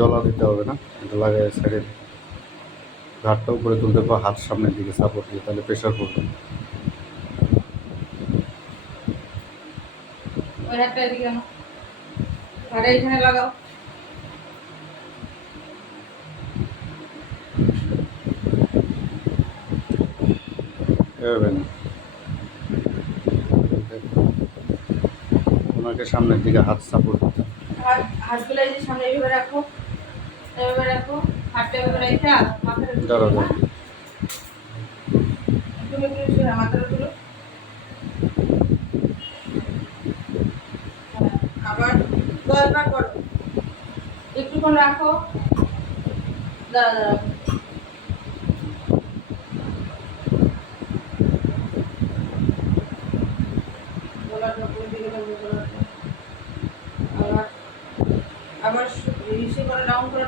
ডলা দিতে হবে না, এটা লাগে সাইডের ঘাটটা উপরে তুলতে পারবো, হাত সামনের দিকে সাপোর্ট দিয়ে, তাহলে প্রেশার পড়বে। ওই হাতটা এদিকে আনো, ঘাড়ে এখানে লাগাও। এভাবে না, ওনাকে সামনের দিকে হাত সাপোর্ট দিতে হবে। হাতগুলো এই যে সামনে এইভাবে রাখো, এইভাবে রাখো, হাতটা এভাবে রেখে মাথাটা দাঁড়াও দাঁড়াও, তুলে তুলে মাথাটা তুলো। আবার 10 বার করো, একটুক্ষণ রাখো। দাঁড়া দাঁড়া, গলাটা উপরের দিকে ধরবে, গলাটা আবার আবার রিসিভ করে ডাউন করে